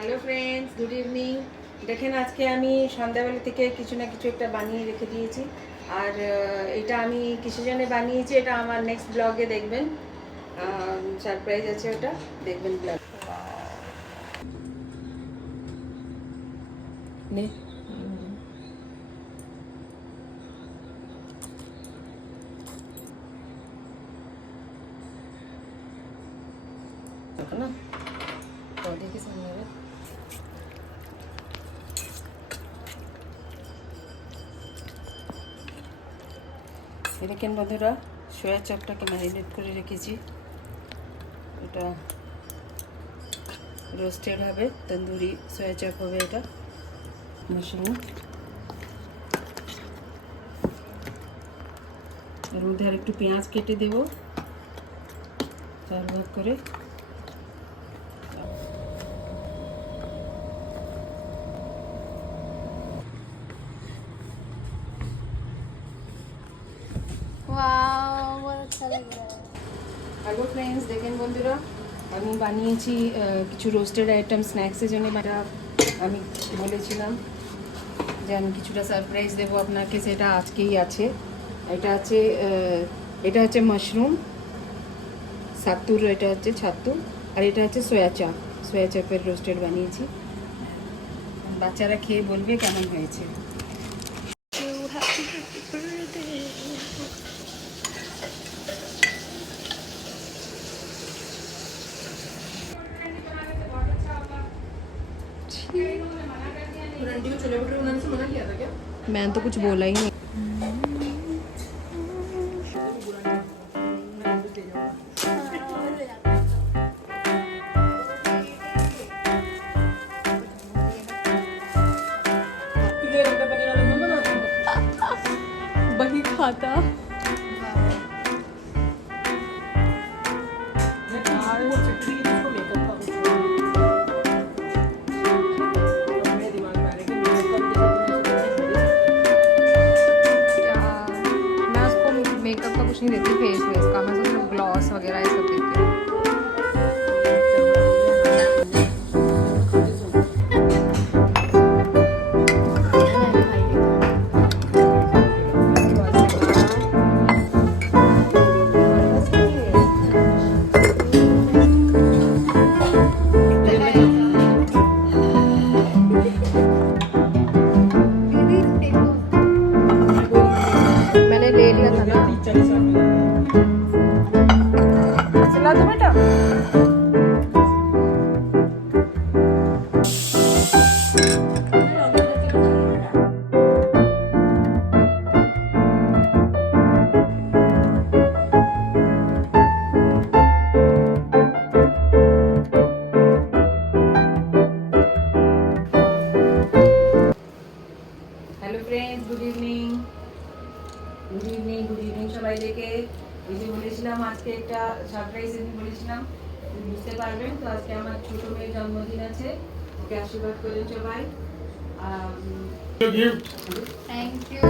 Hello friends, good evening. দেখেন, আজকে আমি সন্ধ্যাবেলা থেকে কিছু না কিছু একটা বানিয়ে রেখে দিয়েছি। আর এটা আমি কিসের জন্য বানিয়েছি এটা আমার নেক্সট ব্লগে দেখবেন। সারপ্রাইজ আছে, ওটা দেখবেন ব্লগ। নে देखो ना, पौधे के सामने में দেখেন বন্ধুরা, সয়া চাপটাকে ম্যারিনেট করে রেখেছি। এটা রোস্টেড হবে, তন্দুরি সয়া চাপ হবে। এটা মাশরুম, এর মধ্যে আর একটু পেঁয়াজ কেটে দেবো 4 ভাগ করে। হ্যালো ফ্রেন্ডস, দেখেন বন্ধুরা, আমি বানিয়েছি কিছু রোস্টেড আইটেম স্ন্যাক্সের জন্য। এটা আমি বলেছিলাম যে আমি কিছুটা সারপ্রাইজ দেবো আপনাকে, সেটা আজকেই আছে। এটা হচ্ছে মাশরুম ছাত্তুর, এটা হচ্ছে ছাত্তু, আর এটা হচ্ছে সয়া চাপের রোস্টেড বানিয়েছি। বাচ্চারা খেয়ে বলবে কেমন হয়েছে। मैंने तो कुछ बोला ही नहीं। वही खाता मैं उसको मेकअप का कुछ नहीं देती, फेस वेस का मैं सिर्फ ग्लॉस वगैरह ये सब देती हूँ। मैंने ले लिया था ना, चला दो बेटा। Hello friends, good evening. Good evening সবাইকে। এই যে বলেছিলাম আজকে একটা সারপ্রাইজ দিন বলেছিলাম, বুঝতে পারবেন তো। আজকে আমার ছোট মেয়ের জন্মদিন আছে, ওকে আশীর্বাদ করেন সবাই। Thank you.